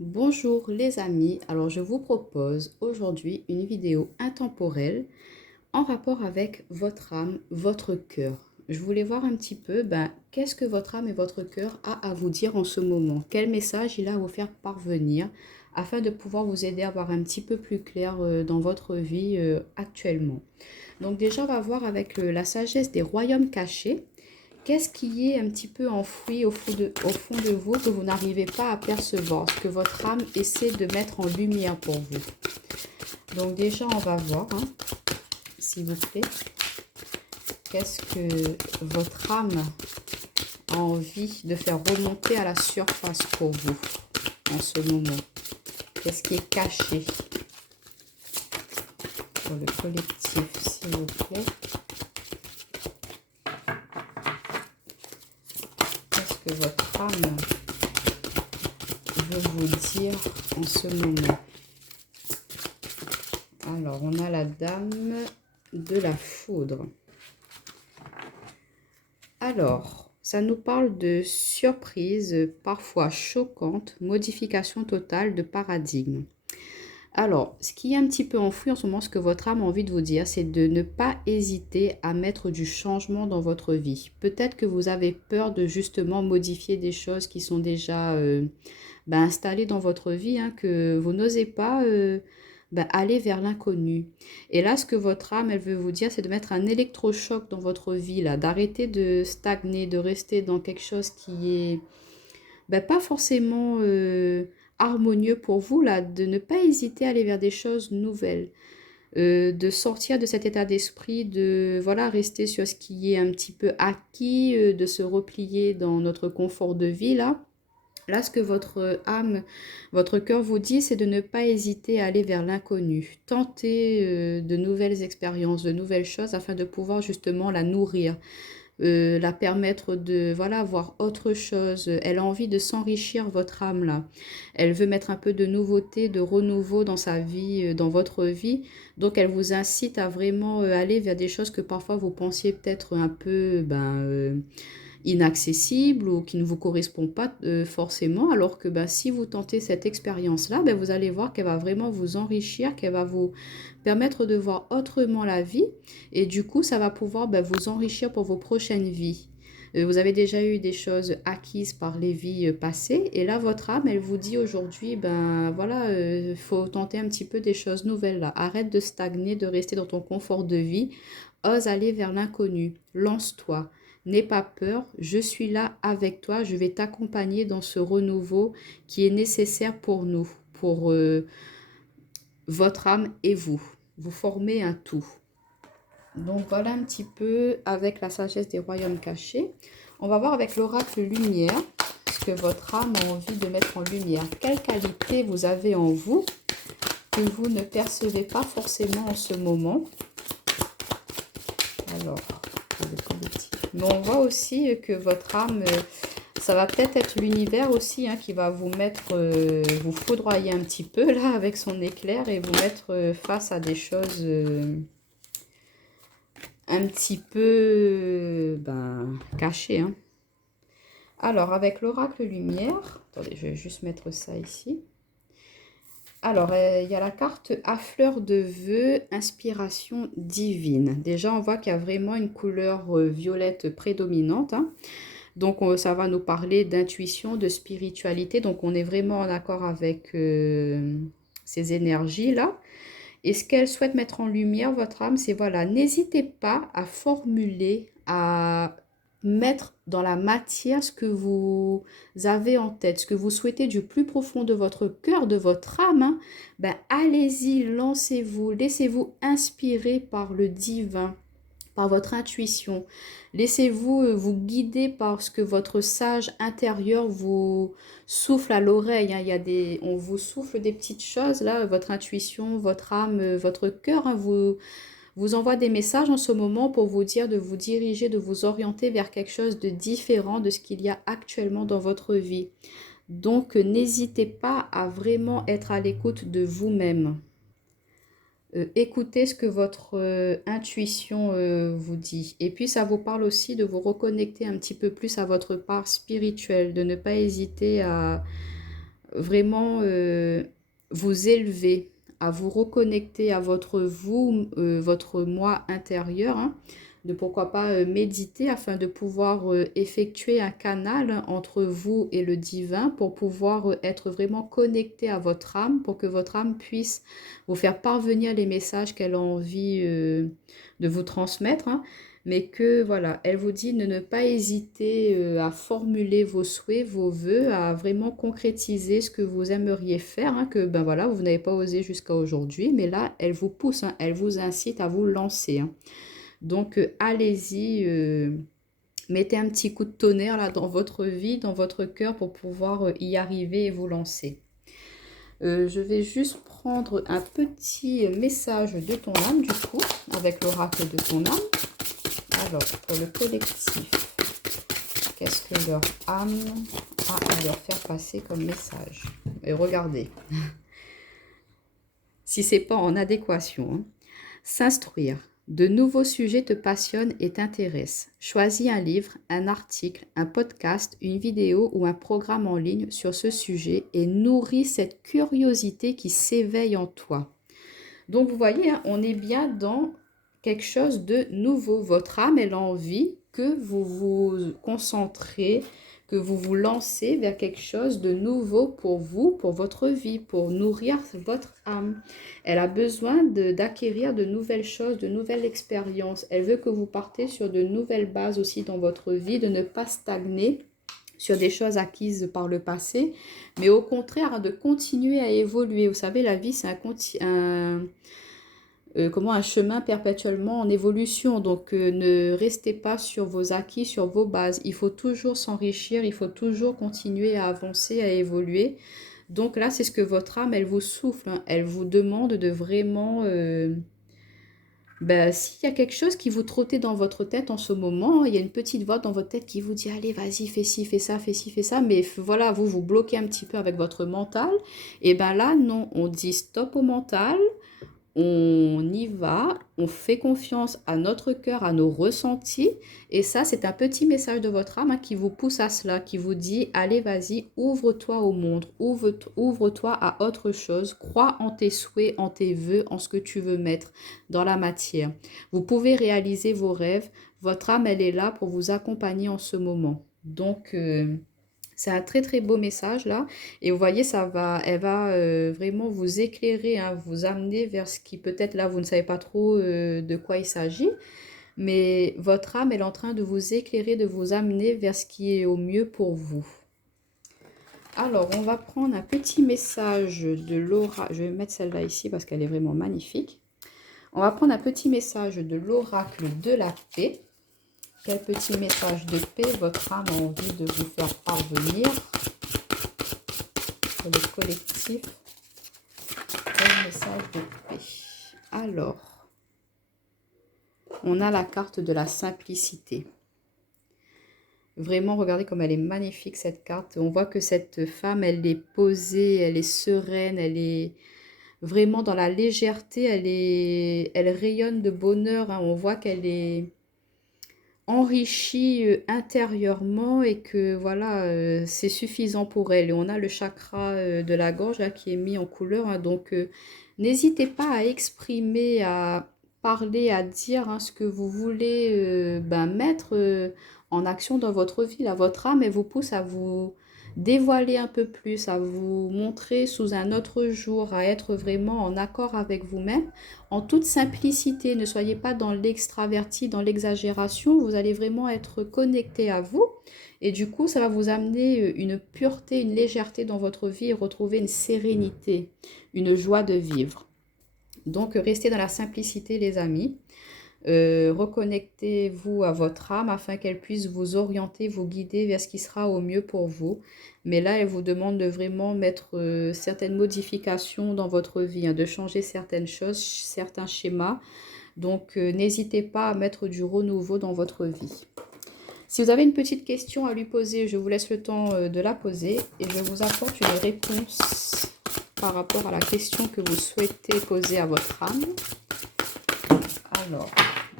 Bonjour les amis, alors je vous propose aujourd'hui une vidéo intemporelle en rapport avec votre âme, votre cœur. Je voulais voir un petit peu, qu'est-ce que votre âme et votre cœur a à vous dire en ce moment? Quel message il a à vous faire parvenir afin de pouvoir vous aider à voir un petit peu plus clair dans votre vie actuellement. Donc déjà, on va voir avec la sagesse des royaumes cachés. Qu'est-ce qui est un petit peu enfoui au fond de vous que vous n'arrivez pas à percevoir, ce que votre âme essaie de mettre en lumière pour vous? Donc déjà, on va voir, s'il vous plaît, qu'est-ce que votre âme a envie de faire remonter à la surface pour vous en ce moment. Qu'est-ce qui est caché pour le collectif, s'il vous plaît? Qu'est-ce que votre âme veut vous dire en ce moment? Alors, on a la dame de la foudre. Alors, ça nous parle de surprise, parfois choquante, modification totale de paradigme. Alors, ce qui est un petit peu enfoui en ce moment, ce que votre âme a envie de vous dire, c'est de ne pas hésiter à mettre du changement dans votre vie. Peut-être que vous avez peur de justement modifier des choses qui sont déjà installées dans votre vie, que vous n'osez pas aller vers l'inconnu. Et là, ce que votre âme, elle veut vous dire, c'est de mettre un électrochoc dans votre vie, là, d'arrêter de stagner, de rester dans quelque chose qui est pas forcément harmonieux pour vous, là, de ne pas hésiter à aller vers des choses nouvelles, de sortir de cet état d'esprit, de voilà, rester sur ce qui est un petit peu acquis, de se replier dans notre confort de vie, là. Là, ce que votre âme, votre cœur vous dit, c'est de ne pas hésiter à aller vers l'inconnu. Tenter de nouvelles expériences, de nouvelles choses afin de pouvoir justement la nourrir, la permettre de voilà voir autre chose. Elle a envie de s'enrichir, votre âme là. Elle veut mettre un peu de nouveauté, de renouveau dans sa vie, dans votre vie. Donc elle vous incite à vraiment aller vers des choses que parfois vous pensiez peut-être un peu inaccessible ou qui ne vous correspond pas forcément, alors que si vous tentez cette expérience-là, vous allez voir qu'elle va vraiment vous enrichir, qu'elle va vous permettre de voir autrement la vie et du coup, ça va pouvoir vous enrichir pour vos prochaines vies. Vous avez déjà eu des choses acquises par les vies passées et là, votre âme, elle vous dit aujourd'hui, voilà, il faut tenter un petit peu des choses nouvelles là. Arrête de stagner, de rester dans ton confort de vie. Ose aller vers l'inconnu. Lance-toi. N'aie pas peur, je suis là avec toi, je vais t'accompagner dans ce renouveau qui est nécessaire pour nous, pour votre âme et vous. Vous formez un tout. Donc voilà un petit peu avec la sagesse des royaumes cachés. On va voir avec l'oracle lumière ce que votre âme a envie de mettre en lumière. Quelles qualités vous avez en vous que vous ne percevez pas forcément en ce moment. Alors, mais on voit aussi que votre âme, ça va peut-être être l'univers aussi qui va vous mettre, vous foudroyer un petit peu là avec son éclair et vous mettre face à des choses un petit peu cachées. Alors, avec l'oracle lumière, attendez, je vais juste mettre ça ici. Alors, il y a la carte à fleur de vœux, inspiration divine. Déjà, on voit qu'il y a vraiment une couleur violette prédominante. Donc, ça va nous parler d'intuition, de spiritualité. Donc, on est vraiment en accord avec ces énergies-là. Et ce qu'elle souhaite mettre en lumière, votre âme, c'est voilà, n'hésitez pas à formuler, à mettre dans la matière ce que vous avez en tête, ce que vous souhaitez du plus profond de votre cœur, de votre âme. Allez-y, lancez-vous, laissez-vous inspirer par le divin, par votre intuition. Laissez-vous vous guider par ce que votre sage intérieur vous souffle à l'oreille. On vous souffle des petites choses là, votre intuition, votre âme, votre cœur vous envoie des messages en ce moment pour vous dire de vous diriger, de vous orienter vers quelque chose de différent de ce qu'il y a actuellement dans votre vie. Donc n'hésitez pas à vraiment être à l'écoute de vous-même. Écoutez ce que votre intuition vous dit. Et puis ça vous parle aussi de vous reconnecter un petit peu plus à votre part spirituelle, de ne pas hésiter vraiment vous élever, à vous reconnecter à votre vous, votre moi intérieur, hein, de pourquoi pas méditer afin de pouvoir effectuer un canal entre vous et le divin pour pouvoir être vraiment connecté à votre âme, pour que votre âme puisse vous faire parvenir les messages qu'elle a envie de vous transmettre, hein, mais que voilà, elle vous dit de ne pas hésiter à formuler vos souhaits, vos vœux, à vraiment concrétiser ce que vous aimeriez faire, hein, que ben voilà, vous n'avez pas osé jusqu'à aujourd'hui, mais là, elle vous pousse, hein, elle vous incite à vous lancer, hein. Donc, allez-y, mettez un petit coup de tonnerre là dans votre vie, dans votre cœur pour pouvoir y arriver et vous lancer. Je vais juste prendre un petit message de ton âme du coup, avec l'oracle de ton âme. Alors, pour le collectif, qu'est-ce que leur âme a à leur faire passer comme message? Et regardez, si c'est pas en adéquation, hein. S'instruire. De nouveaux sujets te passionnent et t'intéressent. Choisis un livre, un article, un podcast, une vidéo ou un programme en ligne sur ce sujet et nourris cette curiosité qui s'éveille en toi. Donc vous voyez, hein, on est bien dans quelque chose de nouveau. Votre âme, elle a envie que vous vous concentrez, que vous vous lancez vers quelque chose de nouveau pour vous, pour votre vie, pour nourrir votre âme. Elle a besoin d'acquérir de nouvelles choses, de nouvelles expériences. Elle veut que vous partez sur de nouvelles bases aussi dans votre vie, de ne pas stagner sur des choses acquises par le passé, mais au contraire, hein, de continuer à évoluer. Vous savez, la vie, c'est un chemin perpétuellement en évolution. Donc, ne restez pas sur vos acquis, sur vos bases. Il faut toujours s'enrichir, il faut toujours continuer à avancer, à évoluer. Donc là, c'est ce que votre âme, elle vous souffle, hein. Elle vous demande de vraiment... s'il y a quelque chose qui vous trottait dans votre tête en ce moment, il y a une petite voix dans votre tête qui vous dit, allez, vas-y, fais ci, fais ça, fais ci, fais ça. Mais voilà, vous vous bloquez un petit peu avec votre mental. Et bien là, non, on dit stop au mental. On y va, on fait confiance à notre cœur, à nos ressentis. Et ça, c'est un petit message de votre âme, hein, qui vous pousse à cela, qui vous dit, allez, vas-y, ouvre-toi au monde, ouvre-toi à autre chose, crois en tes souhaits, en tes vœux, en ce que tu veux mettre dans la matière. Vous pouvez réaliser vos rêves. Votre âme, elle est là pour vous accompagner en ce moment. Donc, c'est un très très beau message là. Et vous voyez, elle va vraiment vous éclairer, hein, vous amener vers ce qui peut-être là, vous ne savez pas trop de quoi il s'agit. Mais votre âme, elle est en train de vous éclairer, de vous amener vers ce qui est au mieux pour vous. Alors, on va prendre un petit message de Laura. Je vais mettre celle-là ici parce qu'elle est vraiment magnifique. On va prendre un petit message de l'oracle de la paix. Quel petit message de paix votre âme a envie de vous faire parvenir pour le collectif? Quel message de paix? Alors, on a la carte de la simplicité. Vraiment, regardez comme elle est magnifique cette carte. On voit que cette femme, elle est posée, elle est sereine, elle est vraiment dans la légèreté, elle rayonne de bonheur, hein. On voit qu'elle est enrichie intérieurement et que voilà, c'est suffisant pour elle. Et on a le chakra de la gorge là, qui est mis en couleur, hein. Donc, n'hésitez pas à exprimer, à parler, à dire, hein, ce que vous voulez mettre en action dans votre vie. Là, votre âme, elle vous pousse à vous dévoiler un peu plus, à vous montrer sous un autre jour, à être vraiment en accord avec vous-même, en toute simplicité. Ne soyez pas dans l'extraverti, dans l'exagération. Vous allez vraiment être connecté à vous. Et du coup, ça va vous amener une pureté, une légèreté dans votre vie et retrouver une sérénité, une joie de vivre. Donc, restez dans la simplicité, les amis. Reconnectez-vous à votre âme afin qu'elle puisse vous orienter, vous guider vers ce qui sera au mieux pour vous. Mais là, elle vous demande de vraiment mettre certaines modifications dans votre vie, hein, de changer certaines choses, certains schémas. Donc, n'hésitez pas à mettre du renouveau dans votre vie. Si vous avez une petite question à lui poser, je vous laisse le temps de la poser et je vous apporte une réponse par rapport à la question que vous souhaitez poser à votre âme. Alors,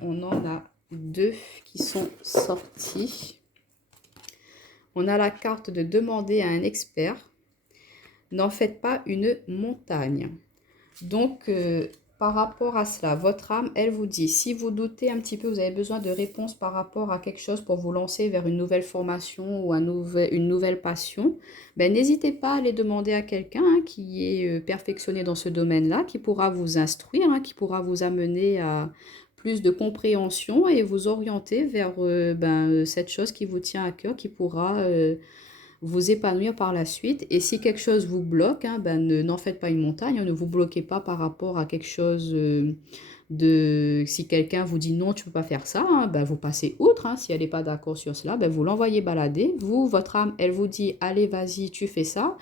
on en a deux qui sont sortis. On a la carte de demander à un expert. n'en faites pas une montagne. Donc, par rapport à cela, votre âme, elle vous dit, si vous doutez un petit peu, vous avez besoin de réponses par rapport à quelque chose pour vous lancer vers une nouvelle formation ou une nouvelle passion, ben, n'hésitez pas à les demander à quelqu'un qui est perfectionné dans ce domaine-là, qui pourra vous instruire, qui pourra vous amener à plus de compréhension et vous orienter vers cette chose qui vous tient à cœur, qui pourra vous épanouir par la suite. Et si quelque chose vous bloque, n'en faites pas une montagne, ne vous bloquez pas par rapport à quelque chose si quelqu'un vous dit non, tu ne peux pas faire ça, vous passez outre. Si elle n'est pas d'accord sur cela, vous l'envoyez balader. Vous, votre âme, elle vous dit, allez, vas-y, tu fais ça.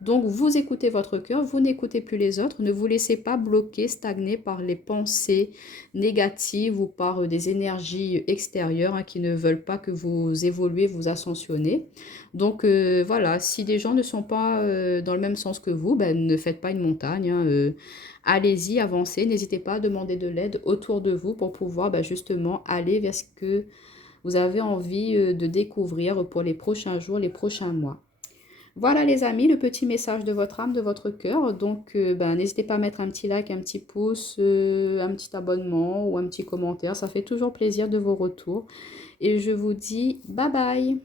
Donc, vous écoutez votre cœur, vous n'écoutez plus les autres, ne vous laissez pas bloquer, stagner par les pensées négatives ou par des énergies extérieures qui ne veulent pas que vous évoluez, vous ascensionnez. Donc, voilà, si des gens ne sont pas dans le même sens que vous, ne faites pas une montagne. Allez-y, avancez, n'hésitez pas à demander de l'aide autour de vous pour pouvoir justement aller vers ce que vous avez envie de découvrir pour les prochains jours, les prochains mois. Voilà les amis, le petit message de votre âme, de votre cœur. Donc, n'hésitez pas à mettre un petit like, un petit pouce, un petit abonnement ou un petit commentaire. Ça fait toujours plaisir de vos retours. Et je vous dis bye bye.